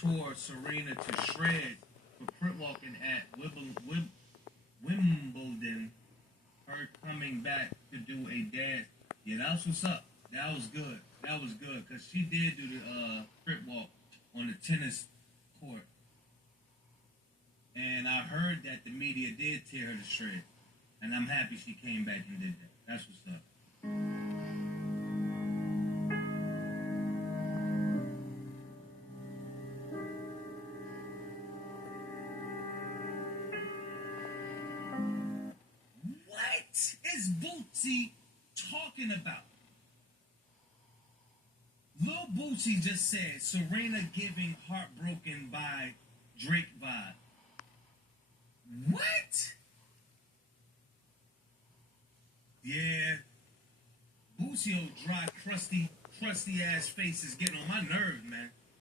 tore Serena to shreds for crit walking at Wimbledon. Her coming back to do a dance. Yeah, that was what's up. That was good. That was good because she did do the crit walk on the tennis court, and I heard that the media did tear her to shreds, and I'm happy she came back and did that. That's what's up. What is Bootsy talking about? Lil Bootsy just said Serena giving Heartbroken by Drake vibe. What? Yeah. Bootsy old dry, crusty ass face is getting on my nerves, man.